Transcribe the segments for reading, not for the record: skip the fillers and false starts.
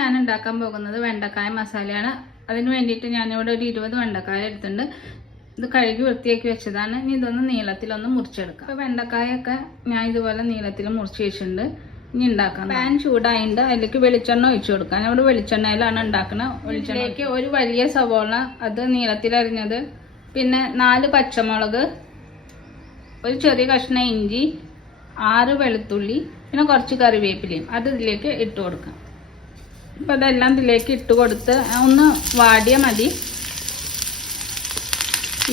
ഞാൻ ഉണ്ടാക്കാൻ പോകുന്നത് വെണ്ടക്കായ മസാലയാണ്. അതിന് വേണ്ടിയിട്ട് ഞാനിവിടെ ഒരു 20 വെണ്ടക്കായ എടുത്തിട്ടുണ്ട്. ഇത് കഴുകി വൃത്തിയാക്കി വെച്ചതാണ്. ഇനി ഇതൊന്ന് നീളത്തിലൊന്ന് മുറിച്ചെടുക്കാം. അപ്പോൾ വെണ്ടക്കായൊക്കെ ഞാൻ ഇതുപോലെ നീളത്തിൽ മുറിച്ച് വെച്ചിട്ടുണ്ട്. ഇനി ഉണ്ടാക്കാം. പാൻ ചൂടായിട്ട് അതിലേക്ക് വെളിച്ചെണ്ണ ഒഴിച്ചു കൊടുക്കാം. ഞാൻ ഇവിടെ വെളിച്ചെണ്ണയിലാണ് ഉണ്ടാക്കുന്നത്. വെളിച്ചെണ്ണയ്ക്ക് ഒരു വലിയ സവോള അത് നീളത്തിലരിഞ്ഞത്, പിന്നെ 4 പച്ചമുളക്, ഒരു ചെറിയ കഷ്ണം ഇഞ്ചി, 6 വെളുത്തുള്ളി, പിന്നെ കുറച്ച് കറിവേപ്പിലയും അത് ഇതിലേക്ക് ഇട്ട് കൊടുക്കാം. അപ്പം അതെല്ലാം ഇതിലേക്ക് ഇട്ട് കൊടുത്ത് ഒന്ന് വാടിയാൽ മതി.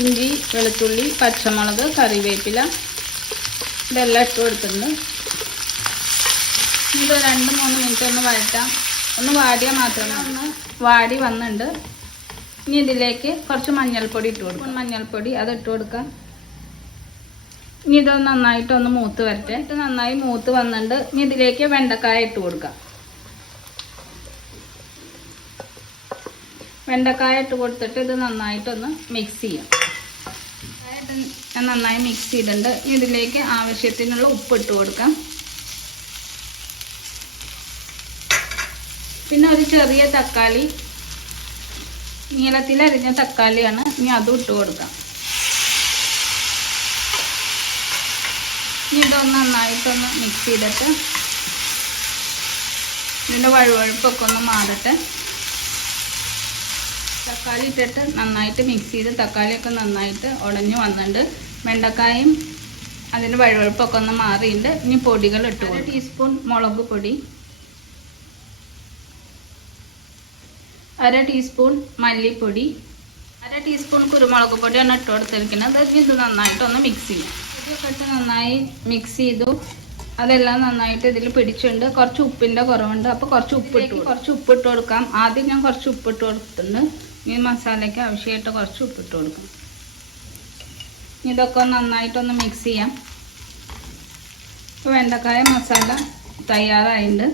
ഇഞ്ചി, വെളുത്തുള്ളി, പച്ചമുളക്, കറിവേപ്പില ഇതെല്ലാം ഇട്ട് കൊടുത്തിട്ടുണ്ട്. ഇത് 2-3 മിനിറ്റ് ഒന്ന് വഴറ്റാം. ഒന്ന് വാടിയാൽ മാത്രമേ ഒന്ന് വാടി വന്നിട്ടുണ്ട്. ഇനി ഇതിലേക്ക് കുറച്ച് മഞ്ഞൾപ്പൊടി ഇട്ട് കൊടുക്കാം. മഞ്ഞൾപ്പൊടി അത് ഇട്ട് കൊടുക്കാം. ഇനി ഇതൊന്ന് നന്നായിട്ടൊന്ന് മൂത്ത് വരട്ടെ. ഇത് നന്നായി മൂത്ത് വന്നിട്ടുണ്ട്. ഇനി ഇതിലേക്ക് വെണ്ടക്കായ ഇട്ട് കൊടുക്കാം. വെണ്ടക്കായ ഇട്ട് കൊടുത്തിട്ട് ഇത് നന്നായിട്ടൊന്ന് മിക്സ് ചെയ്യാം. ഞാൻ നന്നായി മിക്സ് ചെയ്തിട്ടുണ്ട്. ഇനി ഇതിലേക്ക് ആവശ്യത്തിനുള്ള ഉപ്പ് ഇട്ട് കൊടുക്കാം. പിന്നെ ഒരു ചെറിയ തക്കാളി, നീളത്തിലരിഞ്ഞ തക്കാളിയാണ്. ഇനി അതും ഇട്ട് കൊടുക്കാം. ഇനി ഇതൊന്ന് നന്നായിട്ടൊന്ന് മിക്സ് ചെയ്തിട്ട് ഇതിൻ്റെ വഴുവഴുപ്പൊക്കെ ഒന്ന് മാറട്ടെ. തക്കാളി ഇട്ടിട്ട് നന്നായിട്ട് മിക്സ് ചെയ്ത് തക്കാളിയൊക്കെ നന്നായിട്ട് ഉടഞ്ഞു വന്നിട്ടുണ്ട്. വെണ്ടക്കായും അതിൻ്റെ വഴുവഴുപ്പൊക്കെ ഒന്ന് മാറിയിട്ടുണ്ട്. ഇനി പൊടികൾ ഇട്ട് 1 ടീസ്പൂൺ മുളക് പൊടി, 1/2 ടീസ്പൂൺ മല്ലിപ്പൊടി, 1/2 ടീസ്പൂൺ കുരുമുളക് പൊടിയാണ് ഇട്ട് കൊടുത്തിരിക്കുന്നത്. ഇത് നന്നായിട്ടൊന്ന് മിക്സ് ചെയ്യാം. ഇതൊക്കെ ഇട്ട് നന്നായി മിക്സ് ചെയ്തു. അതെല്ലാം നന്നായിട്ട് ഇതിൽ പിടിച്ചിട്ടുണ്ട്. കുറച്ച് ഉപ്പിൻ്റെ കുറവുണ്ട്. അപ്പോൾ കുറച്ച് ഉപ്പിട്ട് കൊടുക്കാം. ആദ്യം ഞാൻ കുറച്ച് ഉപ്പിട്ട് കൊടുത്തിട്ടുണ്ട്. ഈ മസാലയ്ക്ക് ആവശ്യമായിട്ട് കുറച്ച് ഉപ്പിട്ട് കൊടുക്കാം. ഇതൊക്കെ നന്നായിട്ടൊന്ന് മിക്സ് ചെയ്യാം. ഇപ്പോൾ വെണ്ടക്കായ മസാല തയ്യാറായിട്ടുണ്ട്.